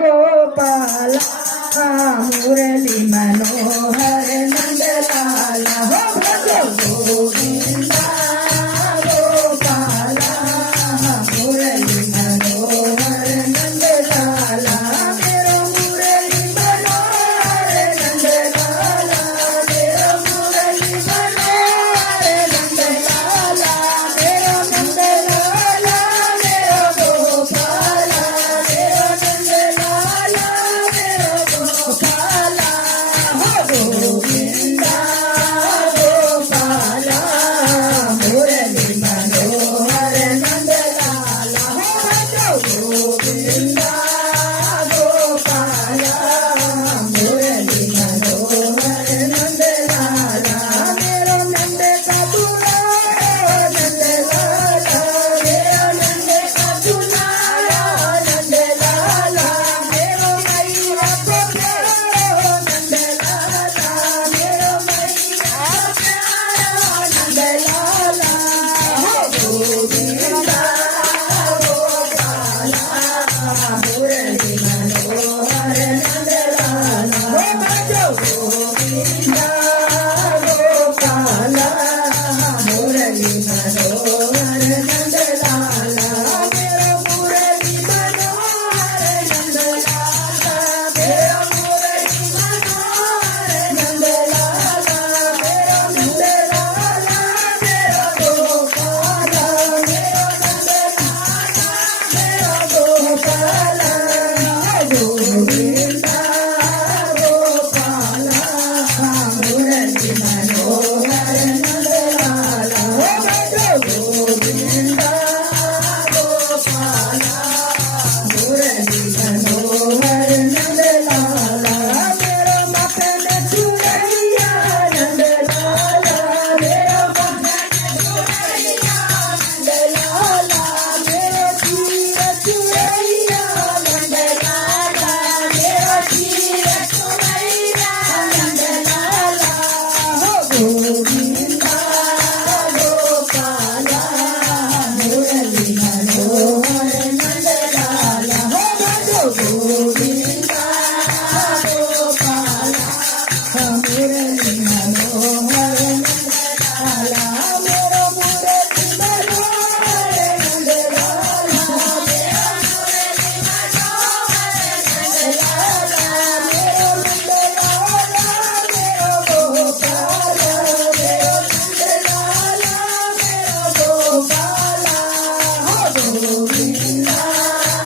गोपाल मुरली मनोहर नंदलाल गोविंदा गोपाल मुरली मनोहर नंदलाल मेरो मुरली मनोहर नंदलाल मेरो मुरली मनोहर नंदलाल मेरो नंदलाल मेरो गोपाल मेरो नंदलाल मेरो गोपाल गोविंदा गोपाल मुरली मनोहर नंदलाल गोविंदा